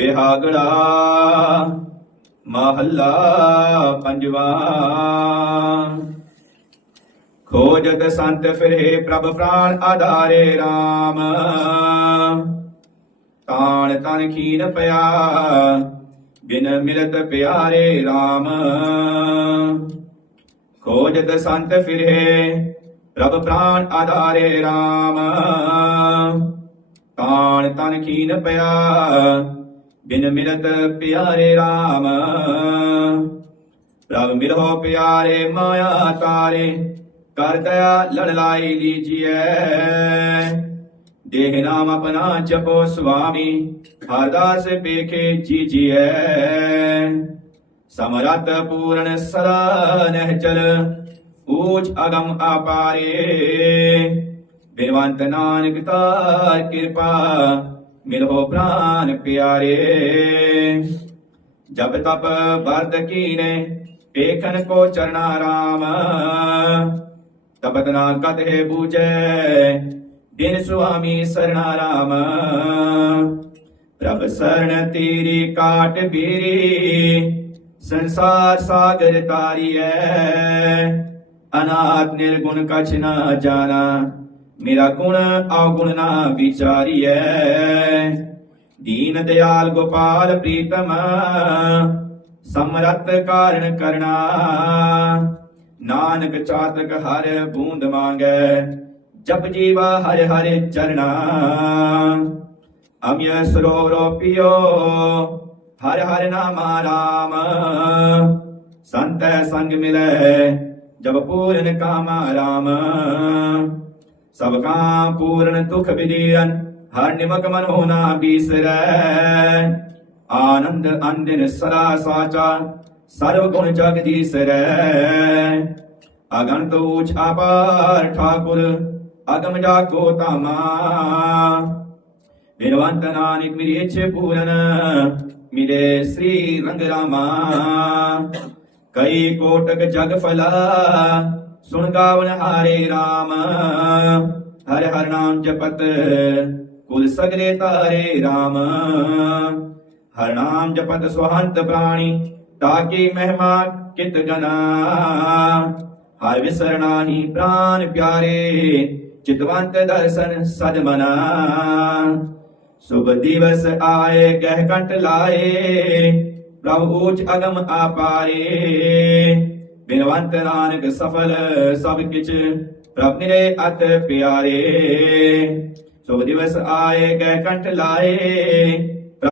ਬਿਹਾਗੜਾ ਮਹੱਲਾ ਪੰਜਵਾ। ਖੋਜਤ ਸੰਤ ਫਿਰੇ ਪ੍ਰਭ ਪ੍ਰਾਨ ਆਧਾਰੇ RAM ਤਾਣ ਤਨ ਖੀਨ ਪਿਆ, ਬਿਨ ਮਿਲਤ ਪਿਆਰੇ RAM ਖੋਜਤ ਸੰਤ ਫਿਰੇ ਪ੍ਰਭ ਪ੍ਰਾਨ ਆਧਾਰੇ RAM ਤਾਣ ਤਨ ਖੀਨ ਪਿਆ ਬਿਨ ਮਿਲਤ ਪਿਆਰੇ RAM ਪ੍ਰਭ ਮਿਲੋ ਪਿਆਰੇ ਮਾਇਆ ਤਾਰੇ, ਕਰ ਦਇਆ ਲੜ ਲਾਈ ਲੀਜੀਐ। ਦੇਹ ਨਾਮ ਆਪਣਾ ਜਪੋ ਸੁਆਮੀ, ਹਰਦਾਸ ਪੇਖੇ ਜੀਜੀਐ। ਸਮਰਤ ਪੂਰਨ ਸਦਾ ਨਹਿ ਚਲ ਊਚ ਅਗਮ ਆਪਾਰੇ ਬਿਨਵੰਤ ਨਾਨਕ ਤਾਰ ਕਿਰਪਾ ਮਿਲੋ ਪ੍ਰਾਨ ਪਿਆਰੇ। ਜਬ ਤਪ ਵਰਦ ਕੀਨੇ, ਏਕਨ ਕੋ ਚਰਣਾ ਰਾਮ। ਤਪਤ ਨਾ ਕਤਹਿ ਬੂਝੈ ਦਿਨ ਸੁਆਮੀ ਸਰਣਾ ਰਾਮ। ਪ੍ਰਭ ਸਰਣ ਤੇਰੀ ਕਾਟ ਬੀਰੀ, ਸੰਸਾਰ ਸਾਗਰ ਤਾਰੀਐ। ਅਨਾਥ ਨਿਰਗੁਣ ਕਛ ਨਾ ਜਾਣਾ। ਮੇਰਾ ਗੁਣ ਔਗੁਣ ਨਾ ਵਿਚਾਰੀਐ। ਦੀਨ ਦਿਆਲ ਗੋਪਾਲ ਪ੍ਰੀਤਮ ਸਮਰਤ ਕਾਰਨ ਕਰਨਾ ਨਾਨਕ ਚਾਤਕ ਹਰ ਬੂੰਦ ਮੰਗੈ, ਜਪ ਜੀਵਾ ਹਰਿ ਹਰਿ ਚਰਣਾ। ਅਮਿਯ ਸਰੋਵਰੋ ਪਿਓ, ਹਰਿ ਹਰਿ ਨਾਮਾ ਰਾਮ। ਸੰਤੈ ਸੰਗ ਮਿਲੈ ਜਬ ਪੂਰਨ ਕਾਮਾ ਰਾਮ। ਸਭ ਕਾ ਪੂਰਨ ਦੁਖ ਵਿਦੀਰਨ ਹਰ ਨਿਮਕ ਮਨ ਹੋਣਾ ਬੀਸਰੈ। ਆਨੰਦ ਅੰਦਿਨ ਸਦਾ ਸਾਚਾ, ਸਰਵ ਗੁਣ ਜਗਦੀਸਰੈ ਅਗੰਤ ਊਚ ਅਪਾਰ ਠਾਕੁਰ, ਅਗਮ ਜਾਕੋ ਤਾਮਾ ਬਿਨਵੰਤ ਨਾਨਕ ਮੇਰੀ ਇੱਛੇ ਪੂਰਨ, ਮਿਲੇ ਸ੍ਰੀ ਰੰਗ ਰਾਮਾ। ਕਈ ਕੋਟਕ ਜਗ ਫਲਾ ਸੁਣ ਗਾਵਨ ਹਾਰੇ RAM ਹਰਿ ਹਰਿ ਨਾਮ ਜਪਤ, ਕੁਲ ਸਗਲੇ ਤਾਰੇ RAM ਹਰਿ ਨਾਮ ਜਪਤ ਸੁਹੰਤ ਪ੍ਰਾਣੀ ਤਾਕੀ ਮਹਿਮਾ ਕਿਤ ਗਨਾ। ਹਰ ਵਿਸਰਨਾਹੀ ਪ੍ਰਾਨ ਪਿਆਰੇ, ਚਿਤਵੰਤ ਦਰਸ਼ਨ ਸਦ ਮਨਾ। ਸੁਭ ਦਿਵਸ ਆਏ ਗਹਿ ਕੰਟ ਲਾਏ, ਪ੍ਰਭ ਊਚ ਅਗਮ ਆਪਾਰੇ। ਬਿਨਵੰਤ ਨਾਨਕ ਸਫਲ ਸਭ ਕਿਛ ਪ੍ਰਭ ਨਿਰੇ ਅਤ ਪਿਆਰੇ ਸੁਭ ਦਿਵਸ ਆਏ ਗਹਿ ਕੰਟ ਲਾਏ